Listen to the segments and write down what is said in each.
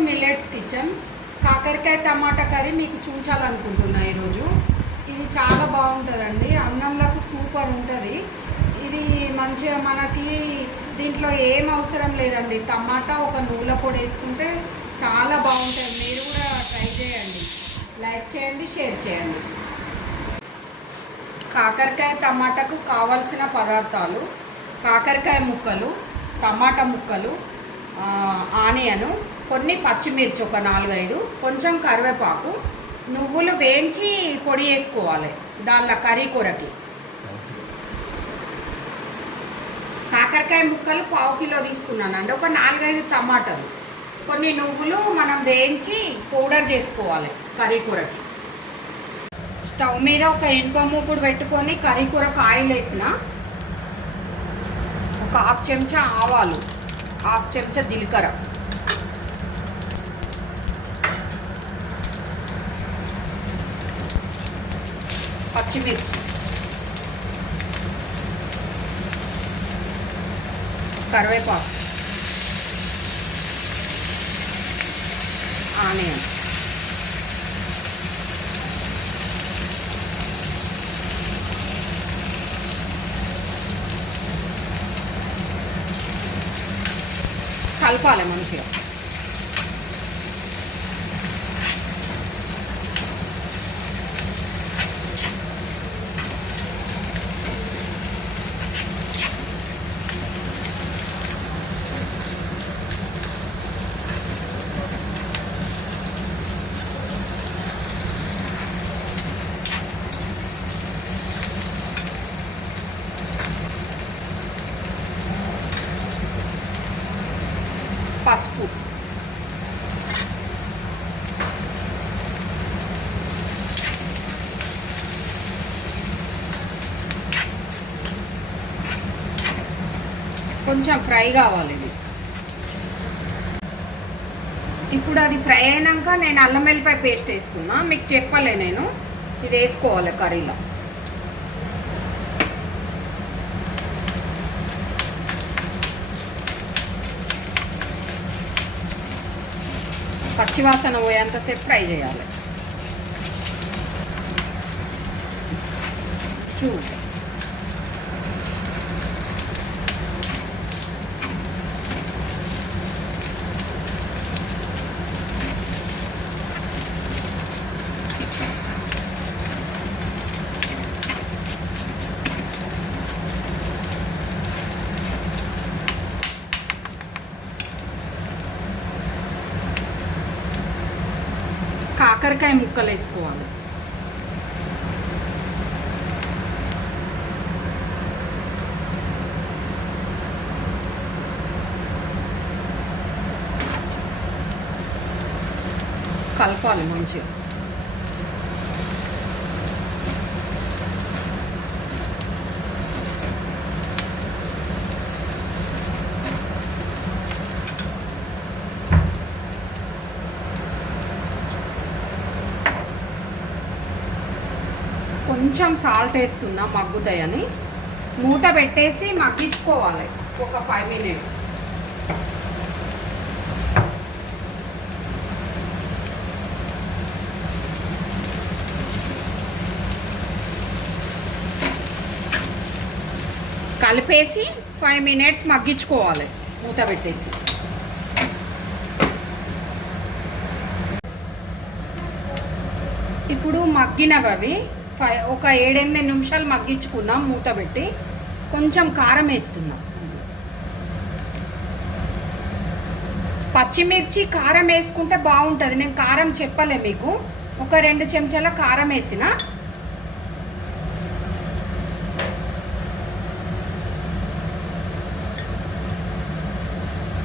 To millets kitchen. కాకరకాయ టమాటా curry మీకు చూపించాలనుకుంటున్నా ఈరోజు. ఇది చాలా బాగుంటుందండి, అన్నంలకు సూపర్ ఉంటుంది. ఇది మంచిగా మనకి దీంట్లో ఏం అవసరం లేదండి, టమాటా ఒక నువ్వుల పొడి వేసుకుంటే చాలా బాగుంటుంది. మీరు కూడా ట్రై చేయండి, లైక్ చేయండి, షేర్ చేయండి. కాకరకాయ టమాటాకు కావలసిన పదార్థాలు: కాకరకాయ ముక్కలు, టమాటా ముక్కలు, ఆనియను, కొన్ని పచ్చిమిర్చి ఒక 4-5, కొంచెం కరివేపాకు, నువ్వులు వేయించి పొడి వేసుకోవాలి దానిలో కర్రీ కూరకి. కాకరకాయ ముక్కలు 1/2 కిలో తీసుకున్నానండి. ఒక 4-5 టమాటాలు, కొన్ని నువ్వులు మనం వేయించి పౌడర్ చేసుకోవాలి కర్రీ కూరకి. స్టవ్ మీద ఒక ఇనుప మూకుడు పెట్టుకొని కర్రీ కూరకు ఆయిల్ వేసిన, ఒక 1/2 చెంచా ఆవాలు, 1/2 చెంచా జీలకర్ర, పచ్చిమిర్చి, కరివేపాకు, ఆనియన్, కలపాలి మంచిగా. పసుపు, కొంచెం ఫ్రై కావాలి ఇది. ఇప్పుడు అది ఫ్రై అయినాక నేను అల్లం వెల్లిపాయ పేస్ట్ వేస్తున్నా. మీకు చెప్పలే నేను, ఇది వేసుకోవాలి కర్రీలో. పచ్చివాసన పోయేంతసేపు ఫ్రై చేయాలి. కాకరకాయ ముక్కలు వేసుకోవాలి. కలపాలి మంచిగా. కొంచెం సాల్ట్ వేస్తున్నా మగ్గుతాయని. మూత పెట్టేసి మగ్గించుకోవాలి ఒక 5 మినిట్స్. కలిపేసి 5 మినిట్స్ మగ్గించుకోవాలి మూత పెట్టేసి. ఇప్పుడు మగ్గినవి ఒక 7-8 నిమిషాలు మగ్గించుకున్నాం మూత పెట్టి. కొంచెం కారం వేస్తున్నాం. పచ్చిమిర్చి కారం వేసుకుంటే బాగుంటుంది. నేను కారం చెప్పలే మీకు. ఒక 2 చెంచాల కారం వేసిన.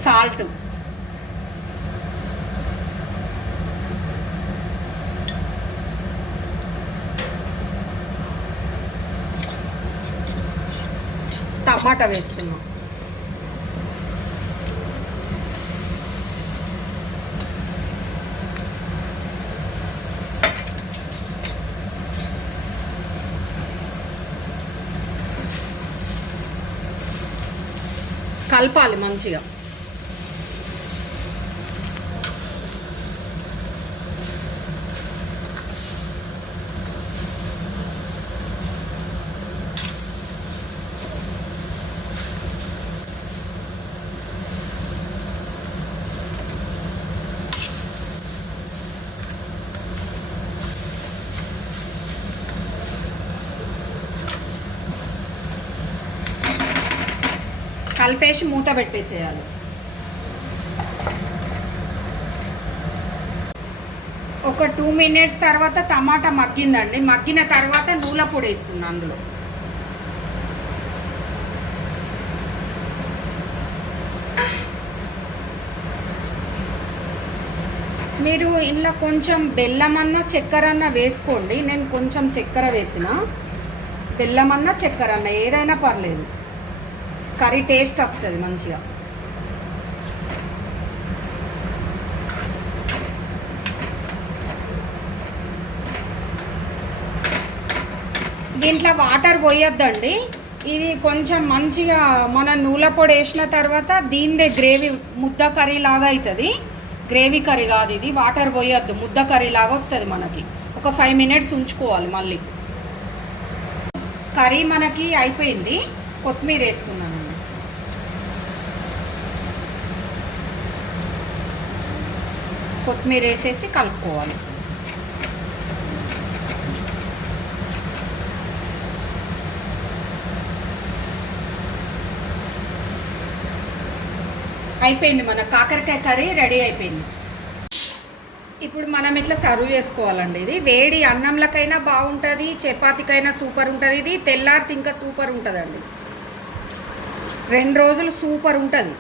సాల్ట్, టమాటా వేస్తున్నాం. కలపాలి మంచిగా. కలిపేసి మూత పెట్టేసేయాలి. ఒక 2 మినిట్స్ తర్వాత టమాటా మగ్గిందండి. మగ్గిన తర్వాత నూల పొడి వేస్తున్నా అందులో. మీరు ఇంట్లో కొంచెం బెల్లం అన్న చక్కెర అన్న వేసుకోండి. నేను కొంచెం చక్కెర వేసిన, బెల్లం అన్న చక్కెర అన్న ఏదైనా పర్లేదు, కర్రీ టేస్ట్ వస్తుంది మంచిగా. దీంట్లో వాటర్ పోయొద్దండి. ఇది కొంచెం మంచిగా మన నూనె పొడి వేసిన తర్వాత దీనిదే గ్రేవీ ముద్ద కర్రీ లాగా అవుతుంది. గ్రేవీ కర్రీ కాదు ఇది, వాటర్ పోయొద్దు, ముద్ద కర్రీ లాగా వస్తుంది మనకి. ఒక 5 మినిట్స్ ఉంచుకోవాలి. మళ్ళీ కర్రీ మనకి అయిపోయింది. కొత్తిమీర వేస్తున్నానండి. కొత్తిమీర వేసేసి కలుపుకోవాలి. అయిపోయింది, మన కాకరకాయ కర్రీ రెడీ అయిపోయింది. ఇప్పుడు మనం ఇట్లా సర్వ్ చేసుకోవాలండి. ఇది వేడి అన్నంలకైనా బాగుంటుంది, చపాతీకైనా సూపర్ ఉంటుంది. ఇది తెల్లారితే ఇంకా సూపర్ ఉంటుందండి. 2 రోజులు సూపర్ ఉంటుంది.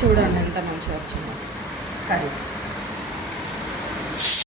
చూడండి ఎంత మంచిగా వచ్చిందో కర్రీ.